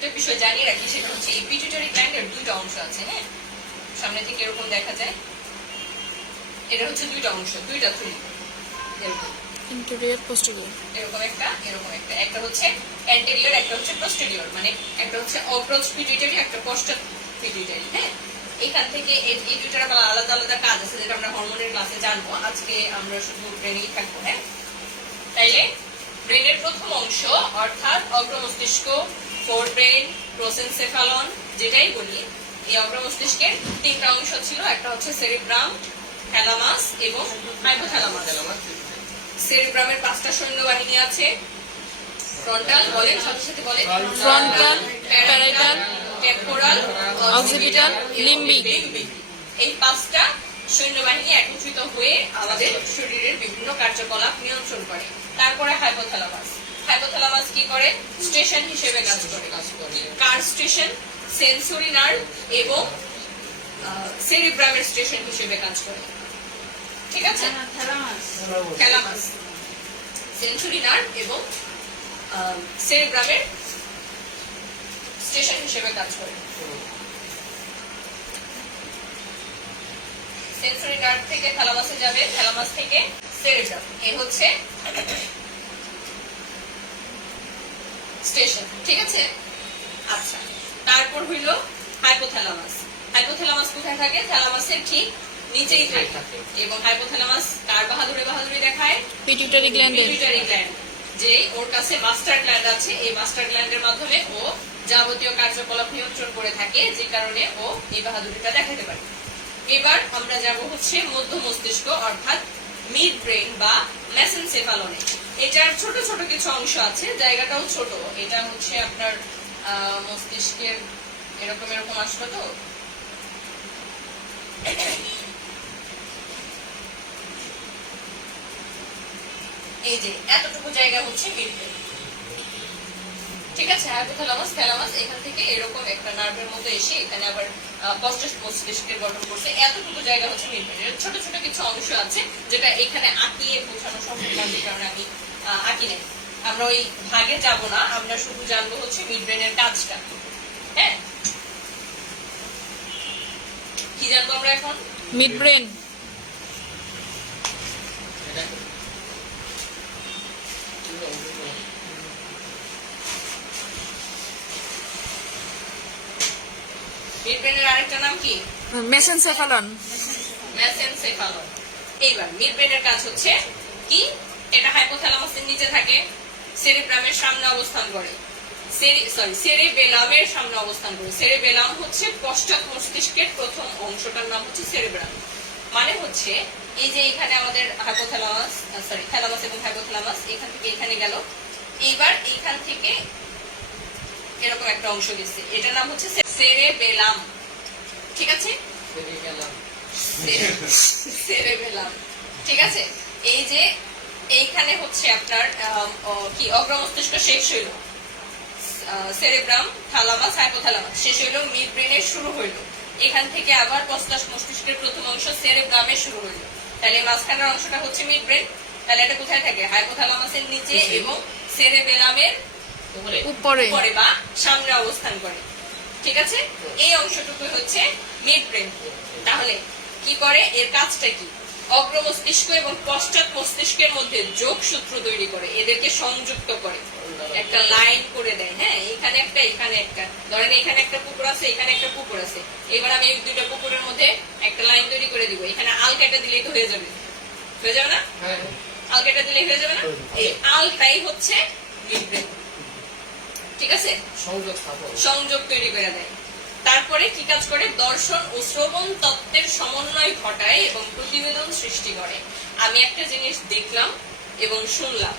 একটা বিষয় জানিয়ে রাখি সেটা হচ্ছে এই পিটুইটারি গ্ল্যান্ডের দুইটা অংশ আছে হ্যাঁ? সামনে থেকে এরকম দেখা যায়। এটা হচ্ছে দুইটা অংশ দুইটা এরকম। ইন্টেরিয়র পোস্টেরিয়র এরকম একটা এরকম একটা। একটা হচ্ছে অ্যান্টেরিয়র একটা হচ্ছে পোস্টেরিয়র মানে একটা হচ্ছে অগ্রজ পিটুইটারি একটা পশ্চাৎ পিটুইটারি হ্যাঁ? এখান থেকে এই এই দুইটার আবার আলাদা আলাদা কাজ আছে যেটা আমরা হরমোনের ক্লাসে জানব। আজকে আমরা শুধু ব্রেনেই থাকব হ্যাঁ? তাইলে ব্রেনের প্রথম অংশ অর্থাৎ অগ্র মস্তিষ্ক ফোর ব্রেন প্রোসেনসেফালন যেটাই বলি এই অগ্র মস্তিষ্কের তিনটা অংশ ছিল একটা হচ্ছে সেরিব্রাম থ্যালামাস এবং হাইপোথ্যালামাস। সেরিব্রামের পাঁচটা সৈন্যবাহিনী আছে ফ্রন্টাল বলেন সাথে সাথে বলেন Frontal, parietal, temporal occipital, limbic। এই পাঁচটা সৈন্যবাহিনী একত্রিত হয়ে আমাদের শরীরের বিভিন্ন কার্যকলাপ নিয়ন্ত্রণ করে। তারপরে হাইপোথ্যালামাস। কি করে? স্টেশন হিসেবে কাজ করে। কার। স্টেশন? সেন্সরি নার্ভ এবং সেরিব্রামের স্টেশন হিসেবে কাজ করে। ঠিক আছে? থ্যালামাস সেন্সরি নার্ভ এবং সেরিব্রামের স্টেশন হিসেবে কাজ করে। সেন্সরি নার্ভ থেকে থ্যালামাসে যাবে। থ্যালামাস থেকে সেরিব্রাম। এই হচ্ছে স্টেশন। ঠিক আছে? আচ্ছা। তারপর হইল হাইপোথ্যালামাস হাইপোথ্যালামাস কোথায় থাকে? থ্যালামাসের ঠিক নিচেই থাকে। এবং হাইপোথ্যালামাস কার বাহাদুরি বাহাদুরি দেখায়? পিটুইটারি গ্ল্যান্ডের পিটুইটারি গ্ল্যান্ড যে ওর কাছে মাস্টার গ্ল্যান্ড আছে এই মাস্টার গ্ল্যান্ডের মাধ্যমে ও যাবতীয় কার্যকলাপ নিয়ন্ত্রণ করে থাকে যে কারণে ও এই বাহাদুরিটা দেখাতে পারে। এবার আমরা যাব হচ্ছে মধ্য মস্তিষ্ক অর্থাৎ মিড ব্রেন বা মেসেনসেফালনে এটার ছোট ছোট কিছু অংশ আছে, জায়গাটাও ছোট। এটা হচ্ছে আপনার মস্তিষ্কের এরকম এরকম আসলো তো। এই যে, এতটুকু জায়গা হচ্ছে ঠিক আছে হাইপোথ্যালামাস থ্যালামাস এখান থেকে এরকম একটা নার্ভের মতো এসে এখানে আবার পশ্চাৎ মস্তিষ্কের গঠন করছে। এতটুকু জায়গা হচ্ছে মিডব্রেনের ছোট ছোট কিছু অংশ আছে যেটা এখানে আঁকিয়ে বোঝানো সম্ভব না, যে কারণে আমি আঁকি নাই আমরা ওই ভাগে যাব না আমরা শুধু জানব হচ্ছে মিডব্রেনের কাজটা। হ্যাঁ? কি জানব আমরা এখন? মিড ব্রেন আরেকটা নাম কি? মেসেনসেফালন। মেসেনসেফালন। এইবার মিডব্রেনের কাজ হচ্ছে কি? এটা হাইপোথ্যালামাসের নিচে থাকে সেরিব্রামের সামনে অবস্থান করে। সরি সেরেবেলামের সামনে অবস্থান করে। সেরেবেলাম হচ্ছে পশ্চাৎ মস্তিষ্কের প্রথম অংশটার নাম হচ্ছে সেরেব্রাম মানে হচ্ছে এই যে এখানে আমাদের হাইপোথ্যালামাস সরি থ্যালামাস এবং হাইপোথ্যালামাস এখান থেকে এখানে গেল। এইবার এইখান থেকে এরকম একটা অংশ গেছে। এটার নাম হচ্ছে সেরেবেলাম ঠিক আছে? সেরেবেলাম ঠিক আছে? এই যে এইখানে হচ্ছে আপনার কি অগ্র মস্তিষ্ক শেষ হইল। সেরেব্রাম থালামাস হাইপোথ্যালামাস শেষ হইল মিড ব্রেনের শুরু হইল। এখান থেকে আবার পশ্চাৎ মস্তিষ্কের প্রথম অংশ সেরেব্রামের শুরু হইল। তাহলে মাঝখানের অংশটা হচ্ছে মিড ব্রেন তাহলে এটা কোথায় থাকে? হাইপোথ্যালামাসের নিচে এবং সেরেবেলামের উপরে। উপরে বা সামনে অবস্থান করে। ঠিক আছে? এই অংশটুকু হচ্ছে মিড ব্রেন তাহলে কি করে? এর কাজটা কি? অগ্র মস্তিষ্ক এবং পশ্চাৎ মস্তিষ্কের মধ্যে যোগসূত্র তৈরি করে এদেরকে সংযুক্ত করে। একটা লাইন করে দেয় হ্যাঁ? এখানে একটা এখানে একটা। ধরেন এখানে একটা পুকুর আছে এখানে একটা পুকুর আছে। এবার আমি দুইটা পুকুরের মধ্যে একটা লাইন তৈরি করে দিব। এখানে আল কেটে দিলেই তো হয়ে যাবে। হয়ে যাবে না? আল কেটে দিলেই হয়ে যাবে না? এই আলটাই হচ্ছে ঠিক আছে? সংযোগ সংযোগ তৈরি করে দেয়। তারপরে কি কাজ করে? দর্শন ও শ্রবণ তত্ত্বের সমন্বয় ঘটায় এবং প্রতিবেদন সৃষ্টি করে। আমি একটা জিনিস দেখলাম এবং শুনলাম।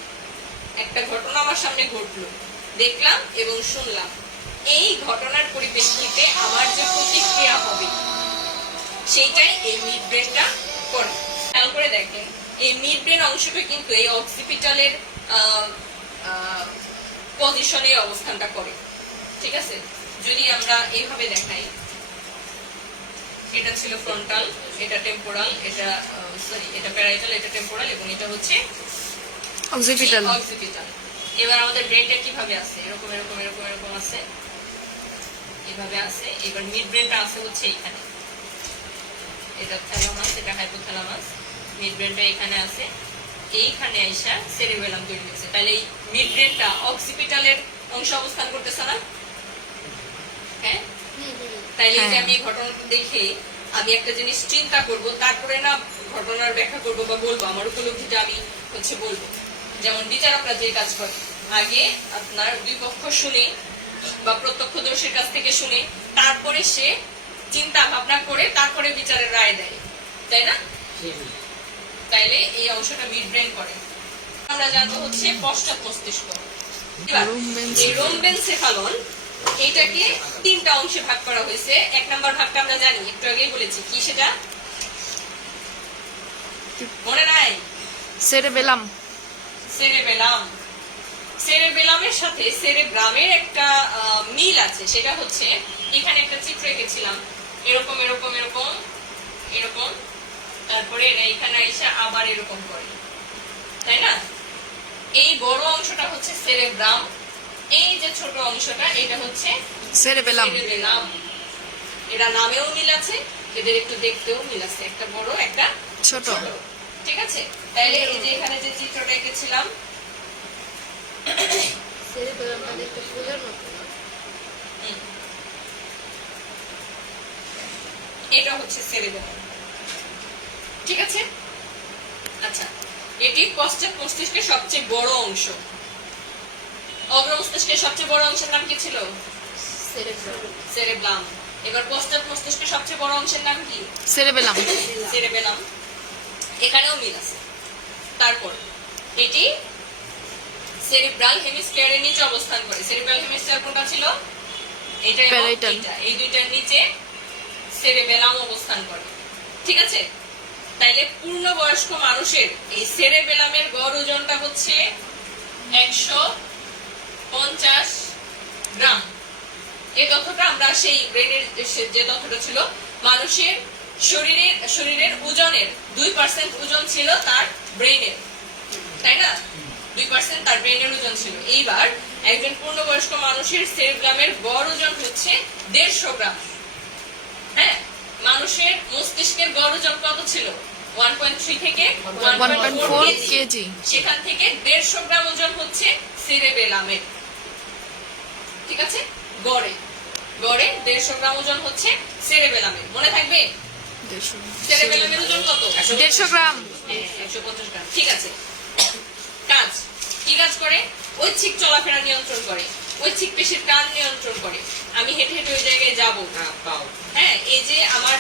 একটা ঘটনা আমার সামনে ঘটলো। দেখলাম এবং শুনলাম। এই ঘটনার পরিপ্রেক্ষিতে আমার যে প্রতিক্রিয়া হবে, সেইটাই এই মিড ব্রেনটা করে। খেয়াল করে দেখেন, এই মিড ব্রেন অংশটা কিন্তু এই অক্সিপিটালের পজিশনে অবস্থানটা করে। ঠিক আছে? যদি আমরা এইভাবে দেখাই এটা ছিল ফ্রন্টাল এটা টেম্পোরাল এটা সরি এটা প্যারাইটাল এটা টেম্পোরাল এবং এটা হচ্ছে অক্সিপিটাল অক্সিপিটাল এবার আমাদের ব্রেনটা কীভাবে আছে? এরকম এরকম এরকম এরকম আছে। এভাবে আছে। এবার মিড ব্রেনটা আছে হচ্ছে এখানে। এটা থ্যালামাস এটা হাইপোথ্যালামাস মিড ব্রেনটা এখানে আছে। এইখানে আইসা সেরিবেলাম তৈরি হয়েছে। তাহলে এই মিড ব্রেনটা অক্সিপিটালের অংশ অবস্থান করতেছে না? তাইলে যে হ্যাঁ। আমি ঘটনাটা দেখে আমি একটা জিনিস চিন্তা করব তারপরে না ঘটনার ব্যাখ্যা করব বা বলব। আমার উপলব্ধিটা আমি হচ্ছে বলব। যেমন বিচারকরা যে কাজ করে আগে আপনার দুই পক্ষ শুনে বা প্রত্যক্ষদর্শীর কাছ থেকে শুনে তারপরে সে চিন্তা ভাবনা করে তারপরে বিচারের রায় দেয়। তাই না? তাইলে এই অংশটা মিড ব্রেন করে। আমরা জানব হচ্ছে পশ্চাৎ মস্তিষ্ক। রোমবেনসেফালন এইটাকে তিনটা অংশে ভাগ করা হয়েছে। এক নাম্বার ভাগটা আমরা জানি একটু আগেই বলেছি। কি সেটা? মনে নাই? সেরেবেলাম। সেরেবেলাম। সেরেবেলামের সাথে সেরেব্রামের একটা মিল আছে। সেটা হচ্ছে এখানে একটা চিত্র এঁকেছিলাম। এরকম এরকম এরকম এরকম। তারপরে এরা এখানে এসে আবার এরকম করে। তাই না? এই বড় অংশটা হচ্ছে সেরেব্রাম। এই যে ছোট অংশটা এটা হচ্ছে সেরেবেলাম। সেরেবেলাম। এরা নামেও মিল আছে এদের একটু দেখতেও মিল আছে একটা বড় একটা ছোট। ঠিক আছে? তাহলে এই যে এখানে যে চিত্রটা এঁকেছিলাম সেরেবেলামটা দেখতে ফুলের মতো এটা হচ্ছে সেরেবেলাম। ঠিক আছে? আচ্ছা এটি পশ্চাৎ মস্তিষ্কের সবচেয়ে বড় অংশ। অগ্র মস্তিষ্কের সবচেয়ে বড় অংশের নাম কি ছিল? সেরেবেলাম এবার পশ্চাৎ মস্তিষ্কের সবচেয়ে বড় অংশের নাম কি? সেরেবেলাম সেরেবেলাম এখানেও মিল আছে। তারপর এটি সেরিব্রাল হেমিস্ফিয়ারের নিচে অবস্থান করে। সেরিব্রাল হেমিস্ফিয়ার কোনটা ছিল? এটা। এই দুইটার নিচে সেরেবেলাম অবস্থান করে। ঠিক আছে? তাইলে পূর্ণবয়স্ক মানুষের এই সেরেবেলামের গড় ওজনটা হচ্ছে একশো পঞ্চাশ গ্রাম। এই তথ্যটা আমরা সেই ব্রেনের যে তথ্যটা ছিল মানুষের শরীরের শরীরের ওজনের দুই পার্সেন্ট ওজন ছিল তার ব্রেনের তাই না? দুই পার্সেন্ট তার ব্রেনের ওজন ছিল। এইবার একজন পূর্ণবয়স্ক মানুষের সেরগ্রামের গড় ওজন হচ্ছে দেড়শো গ্রাম। হ্যাঁ? মানুষের মস্তিষ্কের গড় ওজন কত ছিল? ওয়ান পয়েন্ট থ্রি থেকে ওয়ান 1.4 কেজি। সেখান থেকে দেড়শো গ্রাম ওজন হচ্ছে সেরেবেলামের ঠিক আছে? গড়ে। গড়ে দেড়শো গ্রাম ওজন হচ্ছে সেরেবেলামের। মনে থাকবে? সেরেবেলামের ওজন কত? দেড়শো গ্রাম। হ্যাঁ, একশো পঞ্চাশ গ্রাম। ঠিক আছে। কাজ। কি কাজ করে? ঐচ্ছিক চলাফেরা নিয়ন্ত্রণ করে। ঐচ্ছিক পেশির কান নিয়ন্ত্রণ করে। আমি হেঁটে হেঁটে ওই জায়গায় যাব। হ্যাঁ এই যে আমার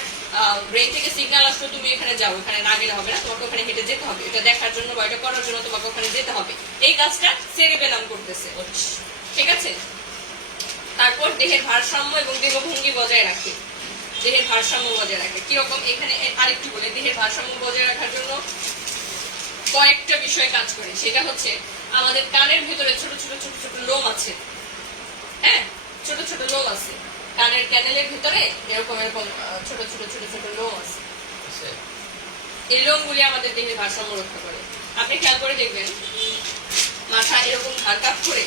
ব্রেন থেকে সিগন্যাল আসলো তুমি এখানে যাও। এখানে না গেলে হবে না। তোমাকে ওখানে হেঁটে যেতে হবে। এটা দেখার জন্য বা এটা করার জন্য তোমাকে ওখানে যেতে হবে। এই কাজটা সেরেবেলাম করতেছে। ঠিক আছে? তারপর দেহের ভারসাম্য এবং দেহভঙ্গি বজায় রাখে। দেহের ভারসাম্য বজায় রাখে। কীরকম? এখানে আরেকটু বলে। দেহের ভারসাম্য বজায় রাখার জন্য কয়েকটা বিষয় কাজ করে। সেটা হচ্ছে আমাদের কানের ভিতরে ছোট ছোট ছোট ছোট লোম আছে। হ্যাঁ? ছোট ছোট লোম আছে। কানের ক্যানেলের ভিতরে এরকম এরকম ছোট ছোট ছোট ছোট লোম আছে। এই লোমগুলি আমাদের দেহের ভারসাম্য রক্ষা করে। আপনি খেয়াল করে দেখবেন মাথা এরকম কাত করে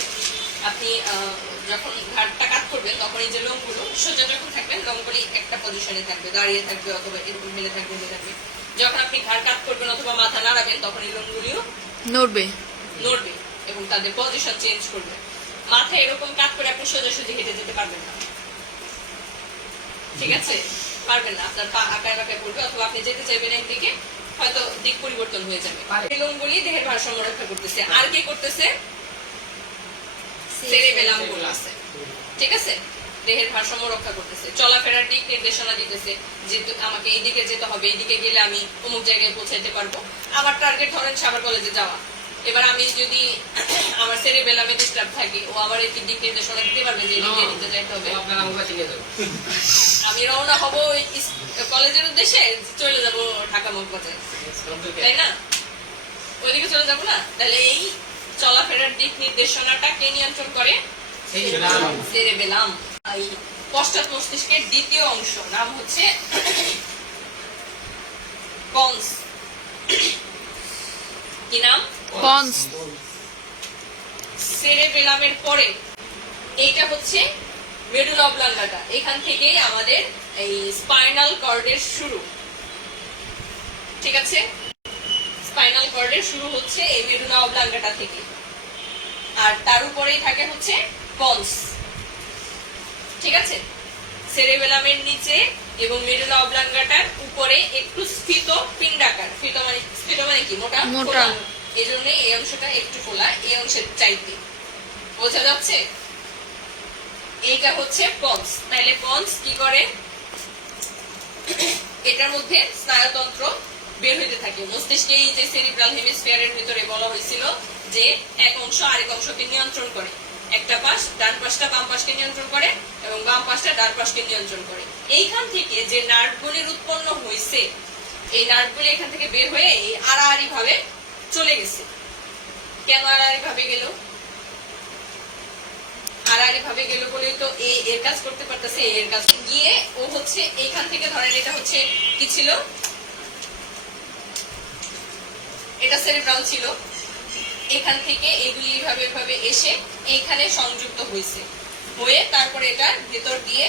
আপনি আহ, যখন ঘাড়টা কাত করবেন তখন এই যে লোমগুলো সোজা যখন থাকবেন লোমগুলি একটা পজিশনে থাকবে দাঁড়িয়ে থাকবে অথবা এরকম হেলে থাকবে হেলে থাকবে। যখন আপনি ঘাড় কাত করবেন অথবা মাথা নাড়াবেন তখন এই লোমগুলিও নড়বে। নড়বে এবং তাদের পজিশন চেঞ্জ করবে। মাথা এরকম কাত করে আপনি সোজাসুজি হেঁটে যেতে পারবেন না। ঠিক আছে? পারবেন না। আপনার পা আঁকায় বাঁকায় পড়বে অথবা আপনি যেতে চাইবেন একদিকে হয়তো দিক পরিবর্তন হয়ে যাবে। এই লোমগুলি দেহের ভারসাম্য রক্ষা করতেছে। আর কে করতেছে? সেরেবেলাম করতেছে ঠিক আছে? দেহের ভারসাম্য রক্ষা করতেছে। চলাফেরার দিক নির্দেশনা দিতেছে যে আমাকে এইদিকে যেতে হবে এইদিকে গেলে আমি অমুক জায়গায় পৌঁছাইতে পারব। আমার টার্গেট ধরেন সাবার কলেজে যাওয়া। এবার আমি যদি আমার সেরেবেলামে ডিস্টার্ব থাকি ও আমার একটি দিক নির্দেশনা দিতে পারবে যে এদিকে এদিকে যাইতে হবে। আমি রওনা হব কলেজের উদ্দেশ্যে চলে যাব ঢাকা মগবাজার। তাই না? ওইদিকে চলে যাব না? তাহলে এই চলাফেরার দিক নির্দেশনাটা কে নিয়ন্ত্রণ করে? সেরেবেলাম এই পশ্চাৎ মস্তিষ্কের দ্বিতীয় অংশ। নাম হচ্ছে পন্স কি নাম? পন্স সেরেবেলামের পরে এইটা হচ্ছে মেডুলা অবলাঙ্গাটা। এখান থেকেই আমাদের এই স্পাইনাল কর্ডের শুরু। ঠিক আছে? স্পাইনাল কর্ডের শুরু হচ্ছে এই মেডুলা অবলাঙ্গাটা থেকে। আর তার উপরেই থাকে হচ্ছে পলস ঠিক আছে? সেরেবেলামের নিচে এবং মেডুলা অবলাঙ্গাটার উপরে একটু স্ফীত পিণ্ডাকার। স্ফীত মানে স্ফীত মানে কি? মোটা? মোটা। এই জন্য এই অংশটা একটু ফোলা এই অংশের চাইতে। বোঝা যাচ্ছে? এইটা হচ্ছে পন্স তাইলে পন্স কি করে? এটার মধ্যে স্নায়ুতন্ত্র বের হইতে থাকে। মস্তিষ্কে এই যে সেরিব্রাল হেমিস্ফিয়ারের ভিতরে বলা হয়েছিল যে এক অংশ আরেক অংশকে নিয়ন্ত্রণ করে। একটা পাশ ডান পাশটা বাম পাশকে নিয়ন্ত্রণ করে এবং বাম পাশটা ডান পাশকে নিয়ন্ত্রণ করে। এইখান থেকে যে নার্ভগুলির উৎপন্ন হয়েছে এই নার্ভগুলি এখান থেকে বের হয়ে এই আড়াআড়ি ভাবে চলে গেছে। কেন আড়াআড়ি ভাবে গেল? আড়াআড়ি ভাবে গেল বলেই তো এ এর কাজ করতে পারতেছে এর কাজ। গিয়ে ও হচ্ছে, এইখান থেকে ধরেন এটা হচ্ছে, কি ছিল? এটা সেরিব্রাল ছিল। এখান থেকে এগুলি এইভাবে এভাবে এসে এইখানে সংযুক্ত হয়েছে। হয়ে তারপরে এটা ভেতর দিয়ে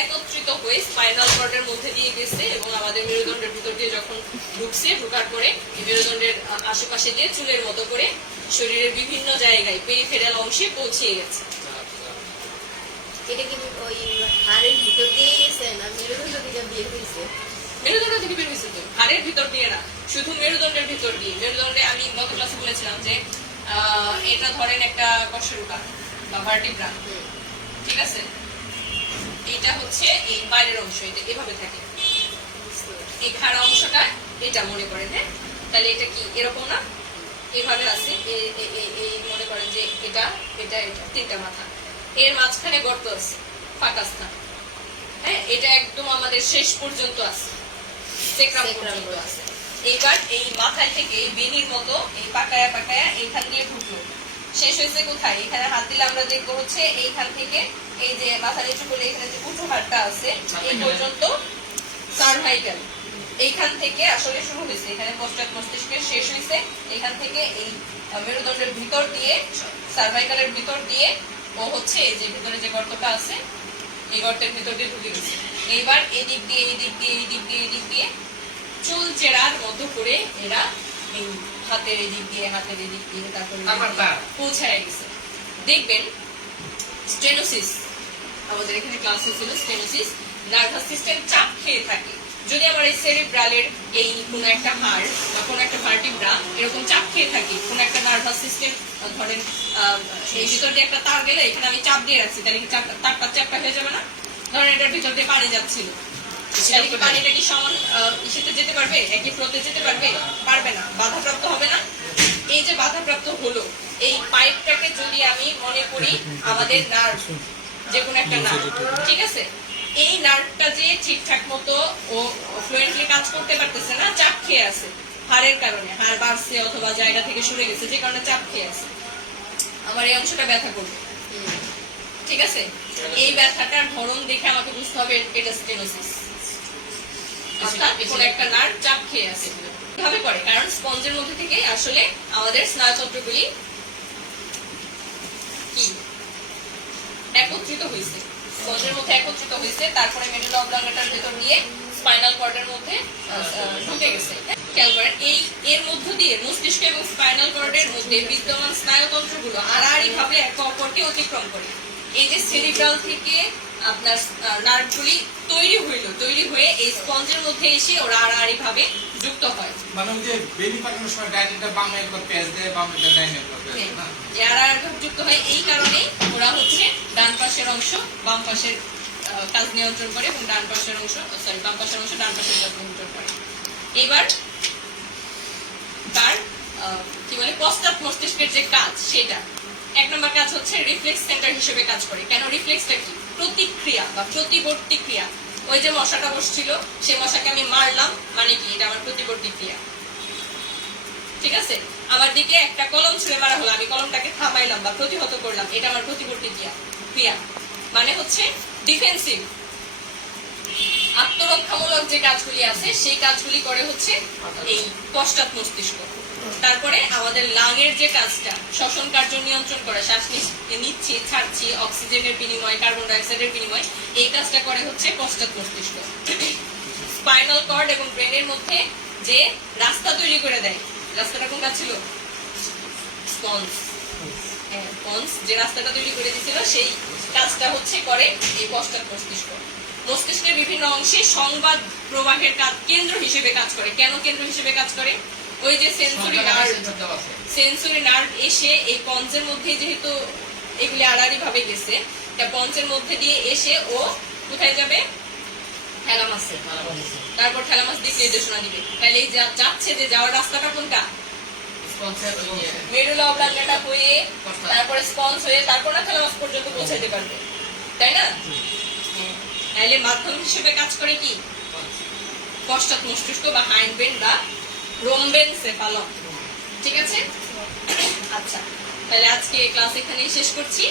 একত্রিত হয়ে স্পাইনাল কর্ডের মধ্যে দিয়ে গেছে এবং আমাদের মেরুদণ্ডের ভিতর দিয়ে যখন ঢুকছে, ঢুকার পরে মেরুদণ্ডের আশেপাশে দিয়ে চুলের মতো করে শরীরের বিভিন্ন জায়গায় পেরিফেরাল অংশে পৌঁছে গেছে। এটা কিন্তু ওই হাড়ের ভিতর দিয়ে গেছে না মেরুদণ্ড থেকে বের হয়েছে? মেরুদণ্ড থেকে বের হয়েছে তো। হাড়ের ভিতর দিয়ে না শুধু মেরুদণ্ডের ভিতর দিয়ে। মেরুদণ্ডে আমি গত ক্লাসে বলেছিলাম যে এটা ধরেন একটা কশেরুকা বা ভার্টিব্রা ঠিক আছে? এটা হচ্ছে এই বাইরের অংশ এটা এভাবে থাকে। এই খাড়া অংশটা এটা মনে করেন হ্যাঁ? তাহলে এটা কি? এরকম না? এভাবে আছে। এই মনে করেন যে এটা এটা এটা তিনটা মাথা। এর মাঝখানে গর্ত আছে ফাঁকা স্থান। হ্যাঁ? এটা একদম আমাদের শেষ পর্যন্ত আছে। সেক্রাম Sacrum পর্যন্ত পর্যন্ত। আছে। এইবার এই মাথায় থেকে এই বেনির মতো এই পাকায়া পাকায়া এইখান দিয়ে ঢুকলো শেষ হয়েছে কোথায়? এখানে হাত দিলে আমরা দেখব হচ্ছে এইখান থেকে এই যে মাথা নিচু করলে এখানে যে উঁচু হাড়টা আছে এই পর্যন্ত সার্ভাইকাল এইখান থেকে আসলে শুরু হয়েছে। এখানে পশ্চাৎ মস্তিষ্কের শেষ হয়েছে। এখান থেকে এই মেরুদণ্ডের ভিতর দিয়ে সার্ভাইকালের ভিতর দিয়ে ও হচ্ছে এই যে ভিতরে যে গর্তটা আছে এই গর্তের ভিতর দিয়ে ঢুকে গেছে। এইবার এদিক দিয়ে এই দিক দিয়ে এই দিক দিয়ে এই দিক দিয়ে চুল চেরার মতো করে এরা এই হাতের এদিক দিয়ে হাতের এদিক দিয়ে তারপরে এদিক। পৌঁছায় গেছে দেখবেন স্টেনোসিস আমাদের এখানে ক্লাস হয়েছিল স্টেনোসিস নার্ভাস সিস্টেম চাপ খেয়ে থাকে। যদি আমার এই সেরিব্রালের এই কোন একটা হাড় বা কোন একটা ভার্টিব্রা এরকম চাপ খেয়ে থাকি কোন একটা নার্ভাস সিস্টেম ধরেন আহ, এই ভিতর দিয়ে একটা তার গেলে এখানে আমি চাপ দিয়ে রাখছি তাহলে কি চাপটা তারটা চাপটা হয়ে যাবে না? ধরেন ভিতর দিয়ে পানি যাচ্ছিল। পানিটা কি সমান ইসেতে যেতে পারবে? একই ফ্লোতে যেতে পারবে? পারবে না। বাধাপ্রাপ্ত হবে না? এই যে বাধাপ্রাপ্ত হলো এই পাইপটাকে যদি আমি মনে করি আমাদের নার্ভ যে কোনো একটা নার্ভ ঠিক আছে? এই নার্ভটা যে ঠিকঠাক মতো ও ফ্লুয়েন্টলি কাজ করতে পারতেছে না চাপ খেয়ে আছে। হাড়ের কারণে। হাড় বাড়ছে অথবা জায়গা থেকে সরে গেছে যে কারণে চাপ খেয়ে আছে। আমার এই অংশটা ব্যথা করবে। ঠিক আছে? এই ব্যথাটার ধরন দেখে আমাকে বুঝতে হবে এটা স্টেনোসিস কোন একটা নার্ভ চাপ খেয়ে আছে। কীভাবে করে? কারণ স্পঞ্জের মধ্যে থেকে আসলে আমাদের স্নায়ুতন্ত্রগুলি কি? একত্রিত হয়েছে স্পঞ্জের মধ্যে একত্রিত হয়েছে তারপরে মেডুলা অবলাঙ্গাটার ভেতর দিয়ে স্পাইনাল কর্ডের মধ্যে ঢুকে গেছে। খেয়াল করেন এই এর মধ্য দিয়ে মস্তিষ্ক এবং স্পাইনাল কর্ডের মধ্যে বিদ্যমান স্নায়ুতন্ত্রগুলো আড়াআড়ি ভাবে একে অপরকে অতিক্রম করে। এই যে সেরিব্রাল থেকে আপনার নার্ভগুলি তৈরি হইল তৈরি হয়ে এই স্পঞ্জের মধ্যে এসে ওরা আড়াআড়ি ভাবে যুক্ত হয়। মানে ওই যে বেবি পাকানোর সময় ডাইনিটা বামে একবার পেঁয়াজ দেয় বামে ডাইনে একবার পেঁয়াজ না? যে আড়াআড়ি ভাবে যুক্ত হয় এই কারণেই ওরা হচ্ছে ডান পাশের অংশ বাম পাশের কাজ নিয়ন্ত্রণ করে এবং ডান পাশের অংশ সরি বাম পাশের অংশ ডান পাশের কাজ নিয়ন্ত্রণ করে। এবার তার কি বলে পশ্চাৎ মস্তিষ্কের যে কাজ সেটা। এক নম্বর কাজ হচ্ছে রিফ্লেক্স সেন্টার হিসেবে কাজ করে। কেন? রিফ্লেক্সটা কি? প্রতিক্রিয়া বা প্রতিবর্তী ক্রিয়া। ওই যে মশাটা বসছিল, সে মশাকে আমি মারলাম মানে কি? এটা আমার প্রতিবর্তী ক্রিয়া। ঠিক আছে? আমার দিকে একটা কলম ছুঁড়ে মারা হলো, আমি কলমটাকে থামাইলাম বা প্রতিহত করলাম, এটা আমার প্রতিবর্তী ক্রিয়া। ক্রিয়া। মানে হচ্ছে ডিফেন্সিভ আত্মরক্ষামূলক যে কাজগুলি আছে, সেই কাজগুলি করে হচ্ছে এই পশ্চাৎ মস্তিষ্ক। তারপরে আমাদের লাংয়ের যে কাজটা, শ্বসন কার্য নিয়ন্ত্রণ করে, শ্বাস নিচ্ছি, ছাড়ছি, অক্সিজেনের বিনিময়, কার্বন ডাইঅক্সাইডের বিনিময়, এই কাজটা করে হচ্ছে পশ্চাৎ মস্তিষ্ক। স্পাইনাল কর্ড এবং ব্রেনের মধ্যে যে রাস্তা তৈরি করে দেয়, রাস্তাটা কোনটা ছিল? হ্যাঁ যে রাস্তাটা তৈরি করে দিয়েছিল, সেই কাজটা হচ্ছে করে এই পশ্চাৎ মস্তিষ্ক। মস্তিষ্কের বিভিন্ন অংশে সংবাদ প্রবাহের কাজ, কেন্দ্র হিসেবে কাজ করে। কেন কেন্দ্র হিসেবে কাজ করে? ওই যে সেন্সরি নার্ভ সেন্সরি নার্ভ এসে এই পঞ্চের মধ্যে যেহেতু এগুলি আড়াআড়ি ভাবে গেছে তা পঞ্চের মধ্যে দিয়ে এসে ও কোথায় যাবে? থ্যালামাসে তারপর থ্যালামাস দিক নির্দেশনা দিবে। তাহলে এই যাচ্ছে যে যাওয়ার রাস্তাটা কোনটা? মেরুলা অবলাঙ্গাটা হয়ে তারপরে স্পঞ্জ হয়ে তারপর না থ্যালামাস পর্যন্ত পৌঁছাইতে পারবে। তাই না? হ্যাঁ। তাহলে মাধ্যম হিসেবে কাজ করে কি? পশ্চাৎ মস্তিষ্ক বা হাইন্ডবেন বা রোমবেন সেফালন ঠিক আছে? আচ্ছা তাহলে আজকে ক্লাস এখানেই শেষ করছি।